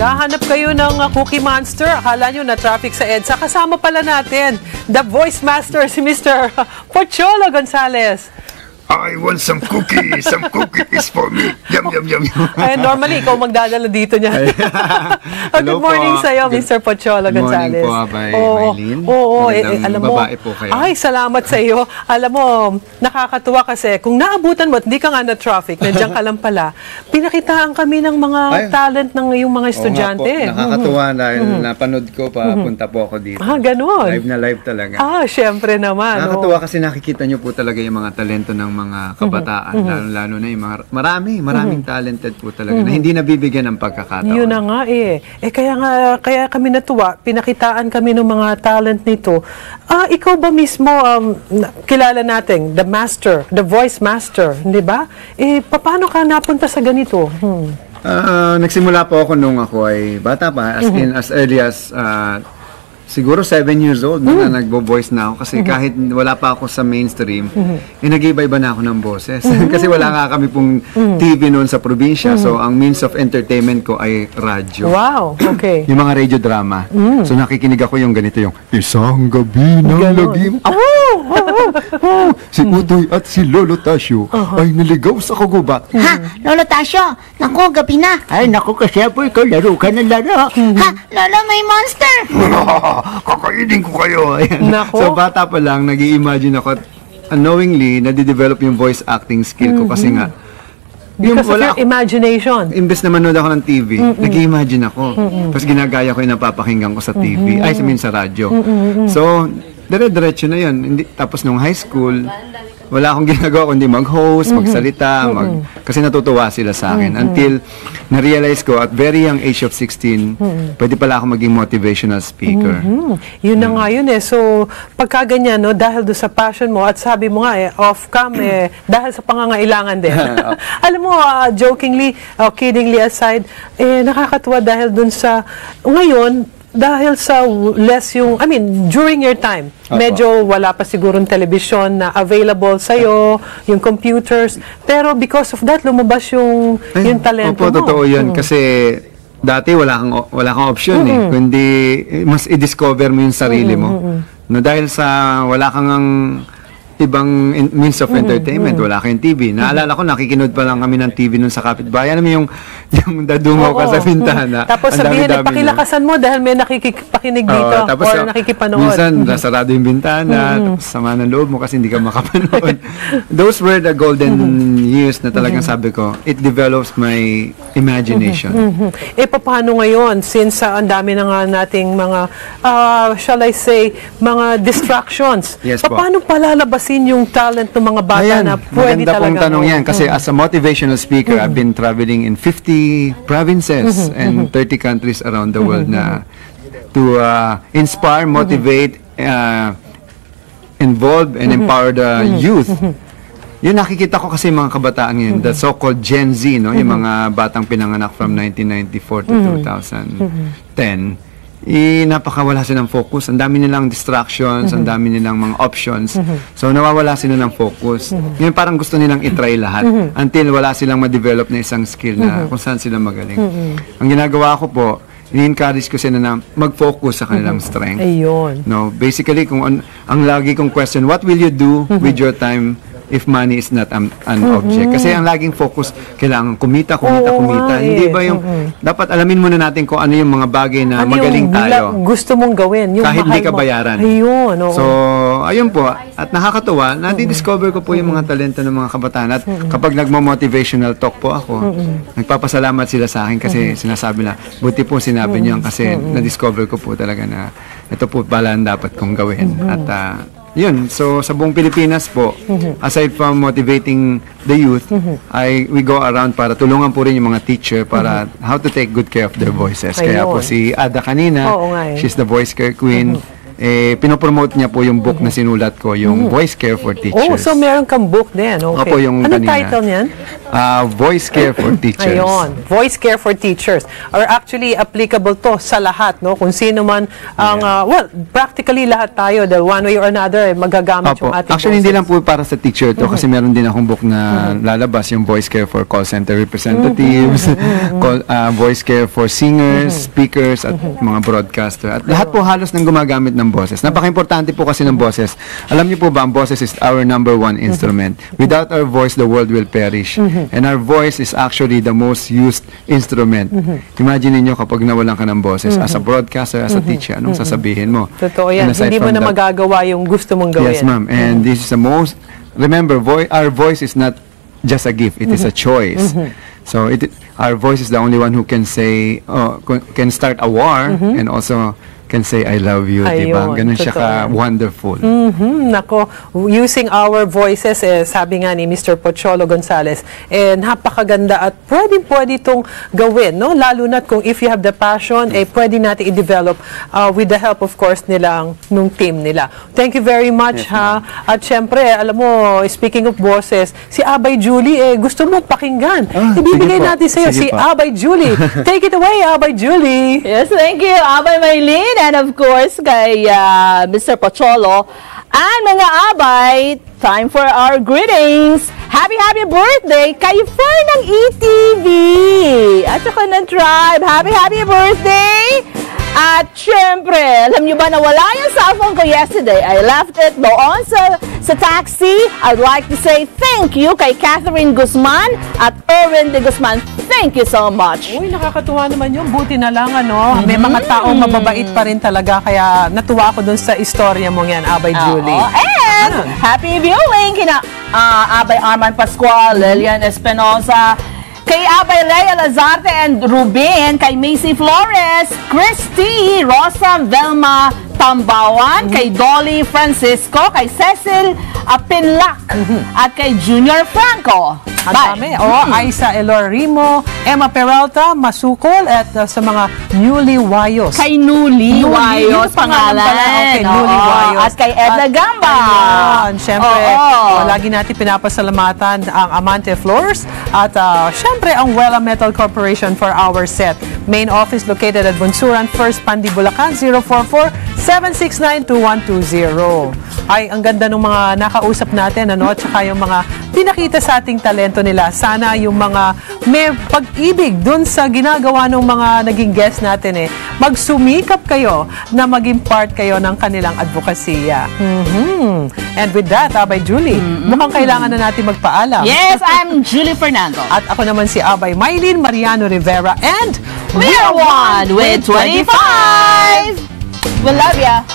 Naghahanap kayo ng Cookie Monster. Akala nyo na traffic sa EDSA. Kasama pala natin, the voice master, si Mr. Pocholo Gonzales. I want some cookies. Some cookies for me. Yum, yum, yum, yum. Ay, normally, ikaw magdadala dito niya. Good morning sa iyo, Mr. Pocholo Gonzales. Good morning po, Maylene. Oo, alam mo, babae po kayo. Ay, salamat sa iyo. Alam mo, nakakatuwa kasi kung naabutan mo at hindi ka nga na traffic, nandiyan ka lang pala, pinakitaan kami ng mga talent ng iyong mga estudyante. Nakakatuwa dahil napanood ko, papunta po ako dito. Ganon. Live na live talaga. Syempre naman. Nakakatuwa kasi nakikita nyo po talaga yung mga talento ng mga kabataan, lalo na yung mga maraming talented po talaga na hindi nabibigyan ng pagkakataon. Yun na nga kaya kami natuwa, pinakitaan kami ng mga talent nito. Ikaw ba mismo, kilala natin, the master, the voice master, di ba? Paano ka napunta sa ganito? Nagsimula po ako nung ako ay bata pa, as early as siguro 7 years old na nagbo-voice na ako kasi kahit wala pa ako sa mainstream, nag-iba-iba na ako ng boses. Kasi wala nga kami pong TV noon sa probinsya, so ang means of entertainment ko ay radyo. Wow, okay. Yung mga radio drama. So nakikinig ako yung ganito, yung isang gabi ng lagim. Si Utoy at si Lolo Tasyo ay naligaw sa kagubat. Ha? Lolo Tasyo, naku, gabi na. Ay, naku, kasi po, ikaw laro ka ng laro. Ha? Lolo, may monster. Kakainin ko kayo. Nako. So bata pa lang, nag-i-imagine ako at unknowingly, nade-develop yung voice acting skill ko kasi nga, because of your imagination. Imbes na manood ako ng TV, nag-i-imagine ako. Tapos ginagaya ko yung napapakinggan ko sa TV, sa radyo. So, dire-diretso na yun. Tapos nung high school, wala akong ginagawa kundi mag-host, magsalita, kasi natutuwa sila sa akin. Until na-realize ko at very young age of 16, pwede pala ako maging motivational speaker. Yun na nga yun So, pagka ganyan, dahil do sa passion mo, at sabi mo nga off-cam, dahil sa pangangailangan din. Alam mo, jokingly, kiddingly aside, nakakatuwa dahil dun sa, ngayon, dahil sa less yung, during your time, medyo wala pa sigurong television na available sa'yo, yung computers, pero because of that, lumabas yung talento mo. Totoo yun, kasi dati wala kang option kundi mas i-discover mo yung sarili mo. No, dahil sa wala kang ibang means of entertainment, wala kayong TV. Naalala ko, nakikinood pa lang kami ng TV nun sa kapitbahay. Alam mo yung dadungaw ka sa bintana. Tapos sabihin, pakilakasan mo dahil may nakikipakinig dito or nakikipanood. Minsan, nasarado yung bintana, tapos sama ng loob mo kasi hindi ka makapanood. Those were the golden years na talagang sabi ko, it develops my imagination. Paano ngayon, since ang dami na nga nating mga, shall I say, mga distractions, Yes, paano palalabasin yung talent ng mga bata na pwede maganda talaga? Maganda pong tanong yan kasi as a motivational speaker, I've been traveling in 50 provinces and 30 countries around the world na to inspire, motivate, involve, and empower the youth. Yun nakikita ko kasi mga kabataan ngayon, the so-called Gen Z, yung mga batang pinanganak from 1994 to 2010, napakawala sila ng focus. Ang dami nilang distractions, ang dami nilang mga options. So, nawawala sila ng focus. Ngayon, parang gusto nilang itry lahat until wala silang ma-develop na isang skill na kung saan sila magaling. Ang ginagawa ko po, ini-encourage ko sila na mag-focus sa kanilang strength. Ayun. No, basically, kung ang lagi kong question, what will you do with your time if money is not an object? Kasi ang laging focus, kailangan kumita. Hindi ba yung, dapat alamin muna natin kung ano yung mga bagay na magaling tayo. Gusto mong gawin. Yung kahit hindi ka bayaran. Ayun, So, ayun po. At nakakatuwa, na-discover ko po yung mga talento ng mga kabataan. At kapag nagmo-motivational talk po ako, nagpapasalamat sila sa akin kasi sinasabi na, buti po sinabi niyo kasi na-discover ko po talaga na ito po pala ang dapat kong gawin. At yun, so sa buong Pilipinas po, aside from motivating the youth, we go around para tulungan po rin yung mga teacher para how to take good care of their voices. Kaya po si Ada kanina, she's the voice care queen. pinopromote niya po yung book na sinulat ko, yung Voice Care for Teachers. Oh, so meron kang book din. Okay. Opo, yung Anong kanina. title niyan? Voice Care for Teachers. Ayun, Voice Care for Teachers. Or actually, applicable to sa lahat, no? Kung sino man ang, well, practically lahat tayo, dahil one way or another, magagamit yung ating Actually, hindi boses. lang po para sa teacher to, kasi meron din akong book na lalabas, yung Voice Care for Call Center Representatives, Voice Care for Singers, Speakers, at mga broadcaster. At lahat po halos nang gumagamit ng boses. Napaka-importante po kasi ng boses. Alam niyo po ba, ang boses is our number one instrument. Without our voice, the world will perish. And our voice is actually the most used instrument. Imagine niyo kapag nawalan ka ng boses, as a broadcaster, as a teacher, anong sasabihin mo? Totoo yan. And aside Hindi mo from na that- magagawa yung gusto mong gawin. Yes, ma'am. And this is the most, remember, our voice is not just a gift, it is a choice. So our voice is the only one who can say, can start a war and also can say, I love you, di ba? Ayun, Ganun siya totoo. ka-wonderful. Nako, using our voices, sabi nga ni Mr. Pocholo Gonzales, napakaganda at pwede itong gawin, no? Lalo na kung if you have the passion, pwede natin i-develop with the help, of course, nung team nila. Thank you very much, ha? At syempre, alam mo, speaking of bosses, si Abay Julie, gusto mo pakinggan. Ibibigay sige po. natin sa'yo Sige si po. Abay Julie. Take it away, Abay Julie. Yes, thank you, Abay Maylin, and of course kay Mr. Pocholo. And mga Abay, time for our greetings. Happy birthday kay Fer ng ETV at saka ng Tribe. Happy birthday! At syempre, alam nyo ba na wala yung cellphone ko yesterday? I left it doon sa taxi. I'd like to say thank you kay Catherine Guzman at Erwin de Guzman. Thank you so much. Uy, nakakatuwa naman yun. Buti na lang, ano. May mga taong mababait pa rin talaga. Kaya natuwa ako dun sa istorya mo yan, Abay Julie. And happy viewing kina Abay Arman Pascual, Lilian Espinosa, kay Abay Lea Lazarte and Ruben, kay Macy Flores, Christy, Rosa Velma Tambawan, kay Dolly Francisco, kay Cecil Pinlac, at kay Junior Franco. Ang dami. Aisa Elor Rimo, Emma Peralta, Masukol, at sa mga Newly Wayos. Kay Nuli Wayos Yun ang pangalan pangalan. pala. Okay, Oo. Nuli Wayos. At kay Edna Gamba. Ayun, syempre, Oo. lagi natin pinapasalamatan ang Amante Floors at syempre ang Wella Metal Corporation for our set. Main office located at Bunsuran, First Pandi, Bulacan, 044-769-2120. Ay, ang ganda ng mga nakausap natin, ano, at saka yung mga pinakita sa ating talento nila. Sana yung mga may pag-ibig dun sa ginagawa ng mga naging guest natin, magsumikap kayo na maging part kayo ng kanilang advokasya. And with that, Abay Julie, mukhang kailangan na natin magpaalam. Yes, I'm Julie Fernando. At ako naman si Abay Maylin Mariano Rivera, and We are one with 25. We love ya.